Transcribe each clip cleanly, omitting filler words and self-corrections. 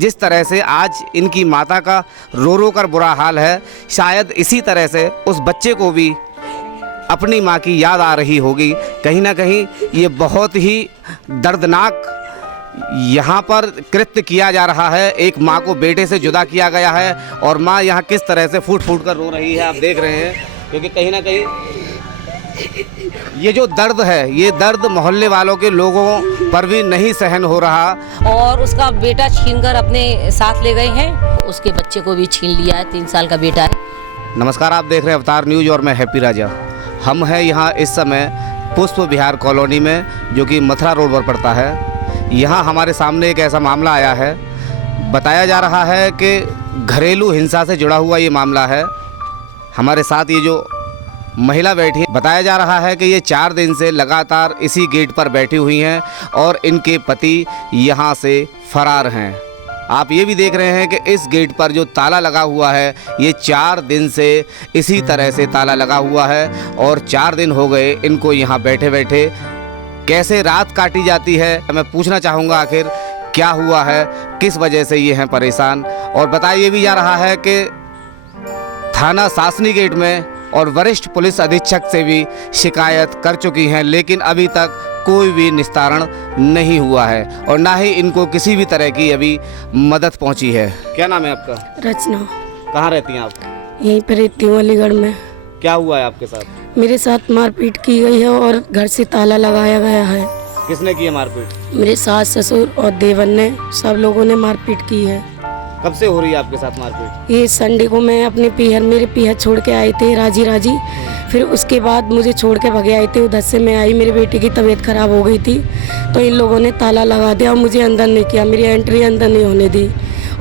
जिस तरह से आज इनकी माता का रो रो कर बुरा हाल है, शायद इसी तरह से उस बच्चे को भी अपनी माँ की याद आ रही होगी। कहीं ना कहीं ये बहुत ही दर्दनाक यहाँ पर कृत्य किया जा रहा है। एक माँ को बेटे से जुदा किया गया है और माँ यहाँ किस तरह से फूट फूट कर रो रही है, आप देख रहे हैं। क्योंकि कहीं ना कहीं ये जो दर्द है, ये दर्द मोहल्ले वालों के लोगों पर भी नहीं सहन हो रहा। और उसका बेटा छीनकर अपने साथ ले गए हैं, उसके बच्चे को भी छीन लिया है, 3 साल का बेटा है। नमस्कार, आप देख रहे हैं अवतार न्यूज और मैं हैप्पी राजा। हम हैं यहाँ इस समय पुष्प विहार कॉलोनी में, जो कि मथुरा रोड पर पड़ता है। यहाँ हमारे सामने एक ऐसा मामला आया है, बताया जा रहा है कि घरेलू हिंसा से जुड़ा हुआ ये मामला है। हमारे साथ ये जो महिला बैठी है, बताया जा रहा है कि ये 4 दिन से लगातार इसी गेट पर बैठी हुई हैं और इनके पति यहाँ से फरार हैं। आप ये भी देख रहे हैं कि इस गेट पर जो ताला लगा हुआ है, ये 4 दिन से इसी तरह से ताला लगा हुआ है और 4 दिन हो गए इनको यहाँ बैठे बैठे। कैसे रात काटी जाती है, मैं पूछना चाहूँगा आखिर क्या हुआ है, किस वजह से ये हैं परेशान। और बताया ये भी जा रहा है कि थाना सासनी गेट में और वरिष्ठ पुलिस अधीक्षक से भी शिकायत कर चुकी हैं, लेकिन अभी तक कोई भी निस्तारण नहीं हुआ है और ना ही इनको किसी भी तरह की अभी मदद पहुंची है। क्या नाम है आपका? रचना। कहाँ रहती हैं आप? यहीं पर रहती हूँ, अलीगढ़ में। क्या हुआ है आपके साथ? मेरे साथ मारपीट की गई है और घर से ताला लगाया गया है। किसने की है मारपीट? मेरे सास ससुर और देवर ने, सब लोगों ने मारपीट की है। कब से हो रही है आपके साथ मारपीट? ये संडे को मैं अपने मेरे पीहर छोड़ के आए थे, राजी। फिर उसके बाद मुझे छोड़ के भगे आए थे। उधर से मैं आई, मेरे बेटे की तबीयत खराब हो गई थी, तो इन लोगों ने ताला लगा दिया और मुझे अंदर नहीं किया, मेरी एंट्री अंदर नहीं होने दी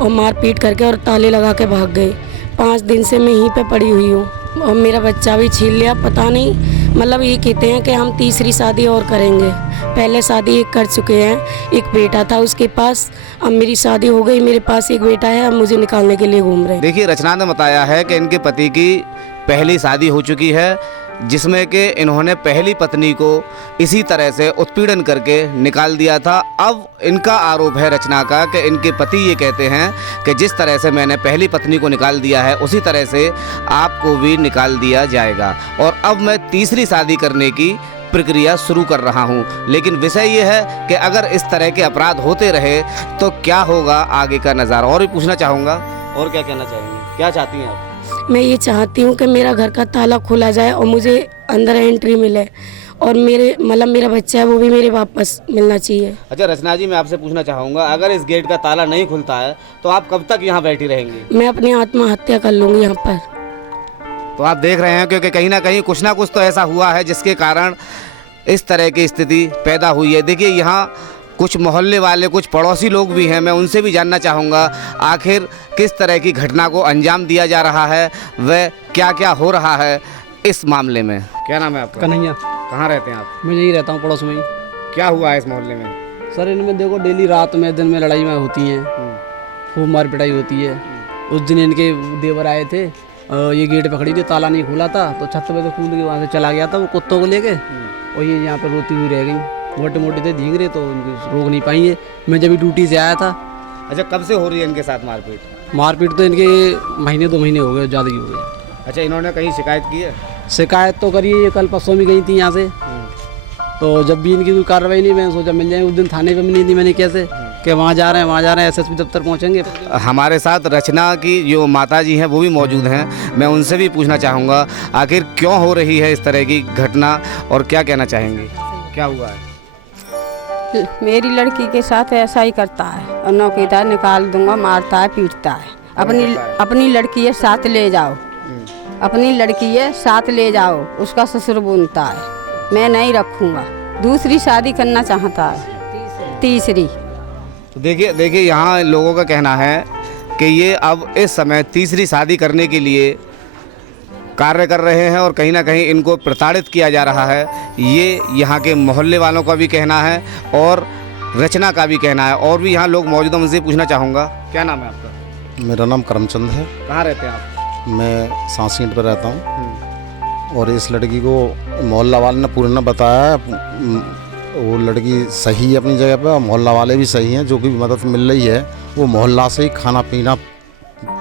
और मारपीट करके और ताले लगा के भाग गए। 5 दिन से मैं यहीं पे पड़ी हुई हूँ और मेरा बच्चा भी छीन लिया। पता नहीं, मतलब ये कहते हैं कि हम तीसरी शादी और करेंगे। पहले शादी एक कर चुके हैं, एक बेटा था उसके पास, अब मेरी शादी हो गई, मेरे पास एक बेटा है, अब मुझे निकालने के लिए घूम रहे हैं। देखिए, रचना ने बताया है कि इनके पति की पहली शादी हो चुकी है, जिसमें कि इन्होंने पहली पत्नी को इसी तरह से उत्पीड़न करके निकाल दिया था। अब इनका आरोप है रचना का कि इनके पति ये कहते हैं कि जिस तरह से मैंने पहली पत्नी को निकाल दिया है, उसी तरह से आपको भी निकाल दिया जाएगा और अब मैं तीसरी शादी करने की प्रक्रिया शुरू कर रहा हूं। लेकिन विषय ये है कि अगर इस तरह के अपराध होते रहे तो क्या होगा आगे का नज़ारा। और भी पूछना चाहूँगा, और क्या कहना चाहेंगे, क्या चाहती हैं आप? मैं ये चाहती हूँ कि मेरा घर का ताला खोला जाए और मुझे अंदर एंट्री मिले और मेरा बच्चा है वो भी मेरे वापस मिलना चाहिए। अच्छा रचना जी, मैं आपसे पूछना चाहूँगा, अगर इस गेट का ताला नहीं खुलता है तो आप कब तक यहाँ बैठी रहेंगी? मैं अपनी आत्महत्या कर लूँगी यहाँ पर। तो आप देख रहे हैं, क्योंकि कहीं ना कहीं कुछ ना कुछ तो ऐसा हुआ है जिसके कारण इस तरह की स्थिति पैदा हुई है। देखिए, यहाँ कुछ मोहल्ले वाले, कुछ पड़ोसी लोग भी हैं, मैं उनसे भी जानना चाहूँगा आखिर किस तरह की घटना को अंजाम दिया जा रहा है, वह क्या क्या हो रहा है इस मामले में। क्या नाम है आपका? कन्हैया। कहाँ रहते हैं आप? मैं यहीं रहता हूँ, पड़ोस में ही। क्या हुआ है इस मोहल्ले में? सर, इनमें देखो डेली रात में दिन में लड़ाई में होती हैं, खूब मार पिटाई होती है। उस दिन इनके देवर आए थे, ये गेट पकड़ी थी, ताला नहीं खुला था तो छत पे तो कूद के वहाँ से चला गया था वो कुत्तों को लेके, और ये यहाँ पे रोती हुई रह गई। मोटे मोटे थे, धींग रहे, तो इनको रोक नहीं पाएंगे। मैं जब ड्यूटी से आया था। अच्छा, कब से हो रही है इनके साथ मारपीट? मारपीट तो इनके 2 महीने हो गए, ज़्यादा ही हो गए। अच्छा, इन्होंने कहीं शिकायत की है? शिकायत तो करी है, ये कल परसों में गई थी यहाँ से, तो जब भी इनकी कोई कार्रवाई नहीं, मैंने सोचा मिल जाएंगे। उस दिन थाने पे मिली थी मैंने, कैसे कि वहाँ जा रहे हैं एसएसपी दफ्तर पहुँचेंगे। हमारे साथ रचना की जो माता जी हैं वो भी मौजूद हैं, मैं उनसे भी पूछना चाहूँगा आखिर क्यों हो रही है इस तरह की घटना और क्या कहना चाहेंगे, क्या हुआ है? मेरी लड़की के साथ ऐसा ही करता है और नौकीदार निकाल दूंगा, मारता है, पीटता है। अपनी लड़की है, साथ ले जाओ, अपनी लड़की है, साथ ले जाओ, उसका ससुर बुनता है, मैं नहीं रखूँगा। दूसरी शादी करना चाहता है, तीसरी। तो देखिए यहाँ लोगों का कहना है कि ये अब इस समय तीसरी शादी करने के लिए कार्य कर रहे हैं और कहीं ना कहीं इनको प्रताड़ित किया जा रहा है। ये यहाँ के मोहल्ले वालों का भी कहना है और रचना का भी कहना है। और भी यहाँ लोग मौजूद हैं, उनसे पूछना चाहूँगा। क्या नाम है आपका? मेरा नाम करमचंद है। कहाँ रहते हैं आप? मैं सांसीट पर रहता हूँ और इस लड़की को मोहल्ला वाले ने पूरे ने बताया, वो लड़की सही है अपनी जगह पर, मोहल्ला वाले भी सही हैं, जो कि मदद मिल रही है वो मोहल्ला से ही खाना पीना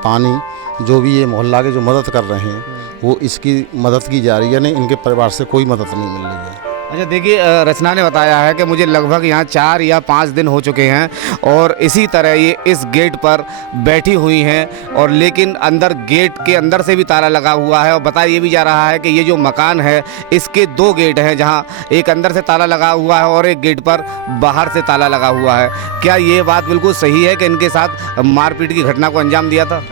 पानी जो भी ये मोहल्ला के जो मदद कर रहे हैं वो इसकी मदद की जा रही है, नहीं इनके परिवार से कोई मदद नहीं मिल रही है। अच्छा देखिए, रचना ने बताया है कि मुझे लगभग यहाँ 4 या 5 दिन हो चुके हैं और इसी तरह ये इस गेट पर बैठी हुई हैं और लेकिन अंदर गेट के अंदर से भी ताला लगा हुआ है और बताया ये भी जा रहा है कि ये जो मकान है इसके 2 गेट हैं, जहाँ एक अंदर से ताला लगा हुआ है और एक गेट पर बाहर से ताला लगा हुआ है। क्या ये बात बिल्कुल सही है कि इनके साथ मारपीट की घटना को अंजाम दिया था?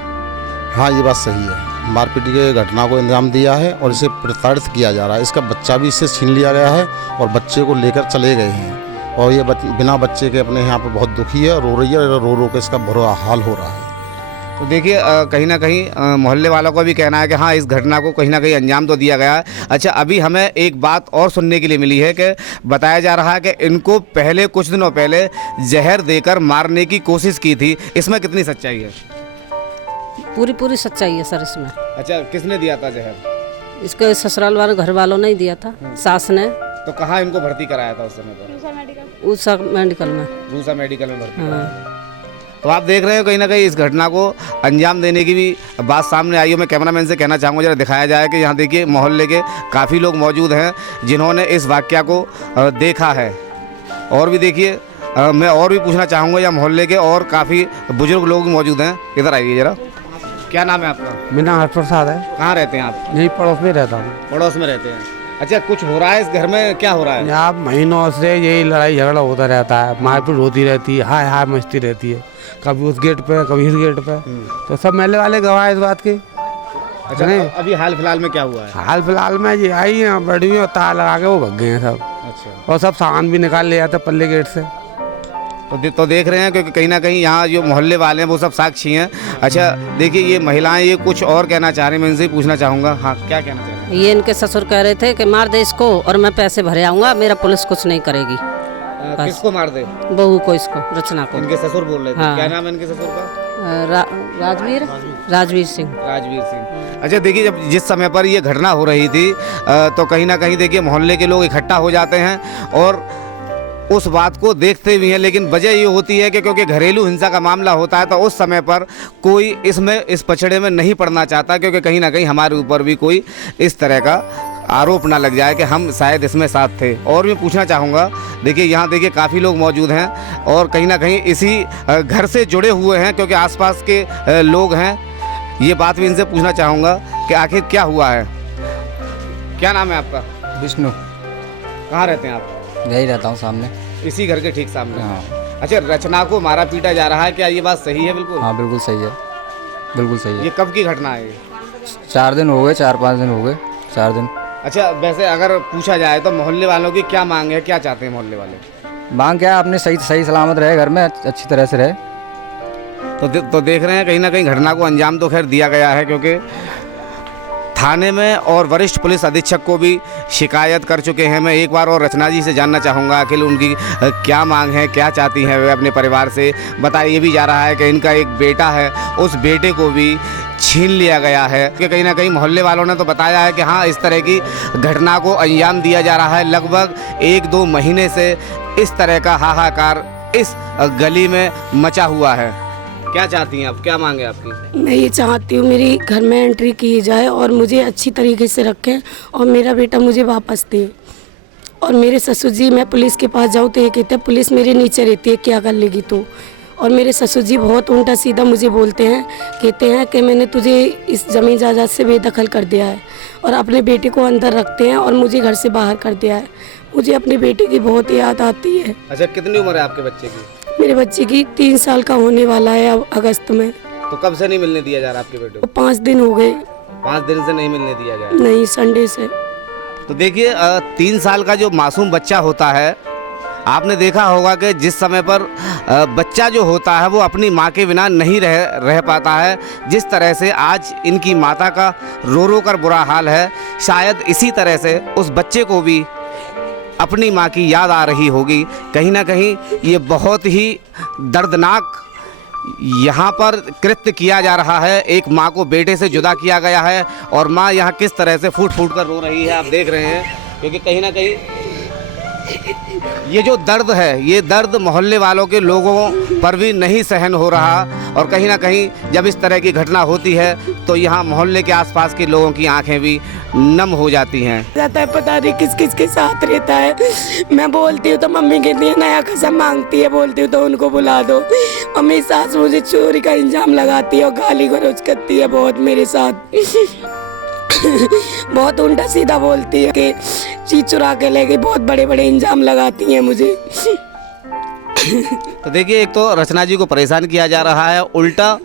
हाँ, ये बात सही है, मारपीट की घटना को अंजाम दिया है और इसे प्रताड़ित किया जा रहा है। इसका बच्चा भी इससे छीन लिया गया है और बच्चे को लेकर चले गए हैं और ये बिना बच्चे के अपने यहाँ पर बहुत दुखी है, रो रही है, रो रो के इसका बुरा हाल हो रहा है। तो देखिए, कहीं ना कहीं मोहल्ले वालों का भी कहना है कि हाँ, इस घटना को कहीं ना कहीं अंजाम तो दिया गया है। अच्छा, अभी हमें एक बात और सुनने के लिए मिली है कि बताया जा रहा है कि इनको पहले कुछ दिनों पहले जहर देकर मारने की कोशिश की थी। इसमें कितनी सच्चाई है? पूरी सच्चाई है सर इसमें। अच्छा, किसने दिया था जहर? इसके ससुराल वाले घर वालों ने ही दिया था, सास ने। तो कहाँ इनको भर्ती कराया था उस समय पर? उस मेडिकल में। रूसा मेडिकल में भर्ती हाँ। कराया। तो आप देख रहे हो कहीं ना कहीं इस घटना को अंजाम देने की भी बात सामने आई है। मैं कैमरामैन से कहना चाहूँगा जरा दिखाया जाए कि यहाँ देखिए मोहल्ले के काफ़ी लोग मौजूद हैं जिन्होंने इस वाक़या को देखा है। और भी देखिए, मैं और भी पूछना चाहूँगा, यहाँ मोहल्ले के और काफ़ी बुजुर्ग लोग मौजूद हैं। इधर आइए ज़रा। क्या नाम है आपका? मेरा नाम हरप्रसाद है। कहाँ रहते हैं आप? यही पड़ोस में रहता हूँ। पड़ोस में रहते हैं। अच्छा, कुछ हो रहा है इस घर में? क्या हो रहा है? यहाँ महीनों से यही लड़ाई झगड़ा होता रहता है, मारपीट होती रहती है, हाय हाय मस्ती रहती है, कभी उस गेट पे कभी इस गेट पे। तो सब महल्ले वाले गवाह है इस बात के। अच्छा, अभी हाल फिलहाल में क्या हुआ है? हाल फिलहाल में ये आई है बड़ी हुई और तार लगा के वो भग गए हैं सब। अच्छा, और सब सामान भी निकाल ले जाते पल्ले गेट से। तो देख रहे हैं क्योंकि कहीं ना कहीं यहाँ जो मोहल्ले वाले हैं वो सब साक्षी हैं। अच्छा देखिए, ये महिलाएं ये कुछ और कहना चाह रही हैं, मैं इनसे पूछना चाहूँगा। हाँ, क्या कहना चाह रहे हैं? ये इनके ससुर कह रहे थे कि मार दे इसको और मैं पैसे भरे आऊँगा, मेरा पुलिस कुछ नहीं करेगी। किसको मार दे? बहू को, इसको, रचना को। इनके ससुर बोल रहे थे। हाँ। क्या नाम है इनके ससुर का? राजवीर सिंह। राजवीर सिंह। अच्छा देखिए, जब जिस समय पर ये घटना हो रही थी तो कहीं ना कहीं देखिए मोहल्ले के लोग इकट्ठा हो जाते हैं और उस बात को देखते भी हैं, लेकिन वजह ये होती है कि क्योंकि घरेलू हिंसा का मामला होता है तो उस समय पर कोई इस पछड़े में नहीं पड़ना चाहता, क्योंकि कहीं ना कहीं हमारे ऊपर भी कोई इस तरह का आरोप ना लग जाए कि हम शायद इसमें साथ थे। और मैं पूछना चाहूँगा, देखिए यहाँ देखिए काफ़ी लोग मौजूद हैं और कहीं ना कहीं इसी घर से जुड़े हुए हैं क्योंकि आसपास के लोग हैं। ये बात भी इनसे पूछना चाहूँगा कि आखिर क्या हुआ है। क्या नाम है आपका? विष्णु। कहाँ रहते हैं आप? यही रहता हूँ सामने। इसी घर के ठीक सामने? हाँ। अच्छा, रचना को मारा पीटा जा रहा है, क्या ये बात सही है? बिल्कुल। हाँ बिल्कुल सही है, बिल्कुल सही है। ये कब की घटना है? 4 दिन हो गए, 4-5 दिन हो गए, 4 दिन। अच्छा, वैसे अगर पूछा जाए तो मोहल्ले वालों की क्या मांग है, क्या चाहते हैं मोहल्ले वाले? मांग क्या है, अपने सही सलामत रहे, घर में अच्छी तरह से रहे। तो देख रहे हैं कहीं ना कहीं घटना को अंजाम तो खैर दिया गया है, क्योंकि थाने में और वरिष्ठ पुलिस अधीक्षक को भी शिकायत कर चुके हैं। मैं एक बार और रचना जी से जानना चाहूँगा आखिर उनकी क्या मांग है, क्या चाहती हैं वे अपने परिवार से। बताया ये भी जा रहा है कि इनका एक बेटा है, उस बेटे को भी छीन लिया गया है। कि कहीं ना कहीं मोहल्ले वालों ने तो बताया है कि हाँ, इस तरह की घटना को अंजाम दिया जा रहा है। लगभग 1-2 महीने से इस तरह का हाहाकार इस गली में मचा हुआ है। क्या चाहती हैं आप, क्या मांगे आपकी? मैं ये चाहती हूँ मेरी घर में एंट्री की जाए और मुझे अच्छी तरीके से रखें और मेरा बेटा मुझे वापस दे। और मेरे ससुर जी, मैं पुलिस के पास जाऊँ तो ये कहते हैं पुलिस मेरे नीचे रहती है, क्या कर लेगी तू। और मेरे ससुर जी बहुत उल्टा सीधा मुझे बोलते हैं, कहते हैं कि मैंने तुझे इस ज़मीन जायदाद से बेदखल कर दिया है और अपने बेटे को अंदर रखते हैं और मुझे घर से बाहर कर दिया है। मुझे अपने बेटे की बहुत याद आती है। अच्छा, कितनी उम्र है आपके बच्चे की? मेरे बच्चे की 3 साल का होने वाला है अब अगस्त में। तो कब से नहीं मिलने दिया जा रहा आपके बेटे को? 5 दिन हो गए। 5 दिन से नहीं मिलने दिया गया? नहीं, संडे से। तो देखिए, 3 साल का जो मासूम बच्चा होता है, आपने देखा होगा कि जिस समय पर बच्चा जो होता है वो अपनी माँ के बिना नहीं रह पाता है। जिस तरह से आज इनकी माता का रो कर बुरा हाल है, शायद इसी तरह से उस बच्चे को भी अपनी माँ की याद आ रही होगी। कहीं ना कहीं ये बहुत ही दर्दनाक यहाँ पर कृत्य किया जा रहा है। एक माँ को बेटे से जुदा किया गया है और माँ यहाँ किस तरह से फूट कर रो रही है, आप देख रहे हैं। क्योंकि कहीं ना कहीं ये जो दर्द है, ये दर्द मोहल्ले वालों के लोगों पर भी नहीं सहन हो रहा और कहीं ना कहीं जब इस तरह की घटना होती है तो यहाँ मोहल्ले के आसपास के लोगों की आंखें भी नम हो जाती हैं। जाता है, पता नहीं किस किस के साथ रहता है। मैं बोलती हूँ तो मम्मी कहती है नया कसम मांगती है, बोलती हूँ तो उनको बुला दो। मम्मी सास मुझे चोरी का इल्जाम लगाती है और गाली गलौज करती है बहुत मेरे साथ। बहुत उल्टा सीधा बोलती है कि चीज चुरा के ले गई, बहुत बड़े बड़े इल्जाम लगाती हैं मुझे। तो देखिए, एक तो रचना जी को परेशान किया जा रहा है, उल्टा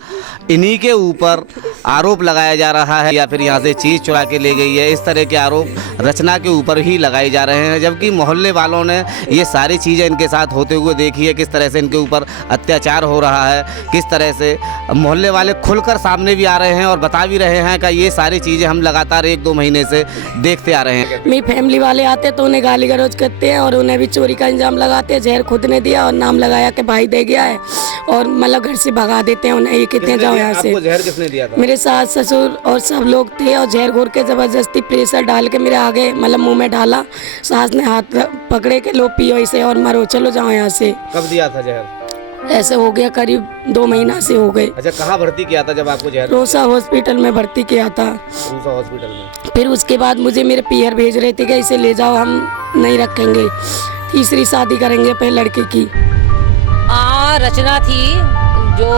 इन्हीं के ऊपर आरोप लगाया जा रहा है या फिर यहाँ से चीज़ चुरा के ले गई है। इस तरह के आरोप रचना के ऊपर ही लगाए जा रहे हैं, जबकि मोहल्ले वालों ने ये सारी चीज़ें इनके साथ होते हुए देखी है। किस तरह से इनके ऊपर अत्याचार हो रहा है, किस तरह से मोहल्ले वाले खुलकर सामने भी आ रहे हैं और बता भी रहे हैं कि ये सारी चीज़ें हम लगातार 1-2 महीने से देखते आ रहे हैं। मेरी फैमिली वाले आते तो उन्हें गाली गलौज करते हैं और उन्हें भी चोरी का इल्जाम लगाते हैं। जहर खुद ने दिया और नाम लगाया कि भाई दे गया है और मतलब घर से भगा देते हैं उन्हें। ये कितने जाओ यहाँ से। जहर किसने दिया था? मेरे सास ससुर और सब लोग थे और जहर घोर के जबरदस्ती प्रेशर डाल के मेरे आगे मतलब मुंह में डाला। सास ने हाथ पकड़े के लो पियो इसे और मरो, चलो जाओ यहाँ से। कब दिया था जहर? ऐसे हो गया करीब 2 महीना से हो गए। अच्छा, कहाँ भर्ती किया था जब आपको जहर? रोसा हॉस्पिटल में भर्ती किया था। रोसा हॉस्पिटल में। फिर उसके बाद मुझे मेरे पीहर भेज रहे थे कि इसे ले जाओ, हम नहीं रखेंगे, तीसरी शादी करेंगे पहले लड़के की। रचना थी जो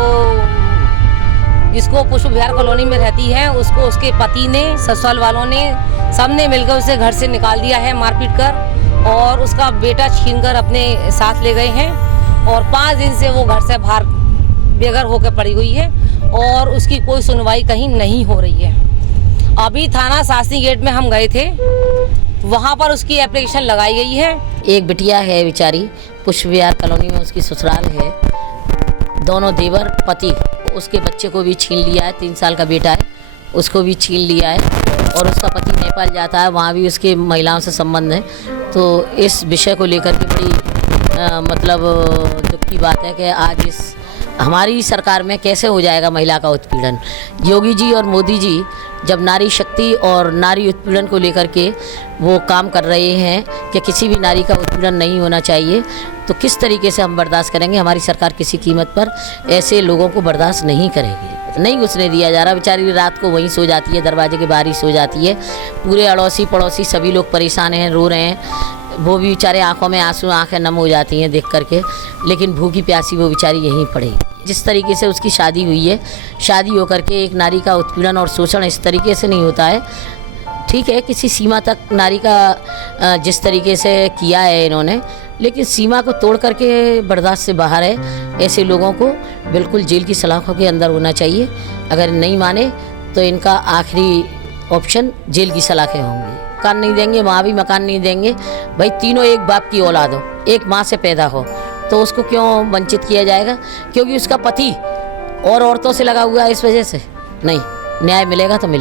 जिसको पुष्प विहार कॉलोनी में रहती है, उसको उसके पति ने, ससुराल वालों ने, सबने मिलकर उसे घर से निकाल दिया है मारपीट कर और उसका बेटा छीनकर अपने साथ ले गए हैं और 5 दिन से वो घर से बाहर बेघर होकर पड़ी हुई है और उसकी कोई सुनवाई कहीं नहीं हो रही है। अभी थाना शास्त्री गेट में हम गए थे, वहाँ पर उसकी एप्लीकेशन लगाई गई है। एक बिटिया है बेचारी, पुष्प विहार कॉलोनी में उसकी ससुराल है। दोनों देवर पति, उसके बच्चे को भी छीन लिया है, 3 साल का बेटा है, उसको भी छीन लिया है और उसका पति नेपाल जाता है, वहाँ भी उसके महिलाओं से संबंध है। तो इस विषय को लेकर के बड़ी मतलब दुख की बात है कि आज इस हमारी सरकार में कैसे हो जाएगा महिला का उत्पीड़न। योगी जी और मोदी जी जब नारी शक्ति और नारी उत्पीड़न को लेकर के वो काम कर रहे हैं कि किसी भी नारी का उत्पीड़न नहीं होना चाहिए, तो किस तरीके से हम बर्दाश्त करेंगे। हमारी सरकार किसी कीमत पर ऐसे लोगों को बर्दाश्त नहीं करेगी। नहीं घुसने दिया जा रहा, बेचारी रात को वहीं सो जाती है, दरवाजे के बाहर ही सो जाती है। पूरे अड़ोसी पड़ोसी सभी लोग परेशान हैं, रो रहे हैं। वो भी बेचारे आंखों में आंसू, आंखें नम हो जाती हैं देख करके, लेकिन भूखी प्यासी वो बेचारी यहीं पड़ेगी। जिस तरीके से उसकी शादी हुई है, शादी होकर के एक नारी का उत्पीड़न और शोषण इस तरीके से नहीं होता है। ठीक है, किसी सीमा तक नारी का जिस तरीके से किया है इन्होंने, लेकिन सीमा को तोड़ करके बर्दाश्त से बाहर है। ऐसे लोगों को बिल्कुल जेल की सलाखों के अंदर होना चाहिए। अगर नहीं माने तो इनका आखिरी ऑप्शन जेल की सलाखें होंगी। मकान नहीं देंगे, वहाँ भी मकान नहीं देंगे। भाई तीनों एक बाप की औलाद हो, एक माँ से पैदा हो, तो उसको क्यों वंचित किया जाएगा? क्योंकि उसका पति और औरतों से लगा हुआ है, इस वजह से नहीं न्याय मिलेगा तो मिलेगा।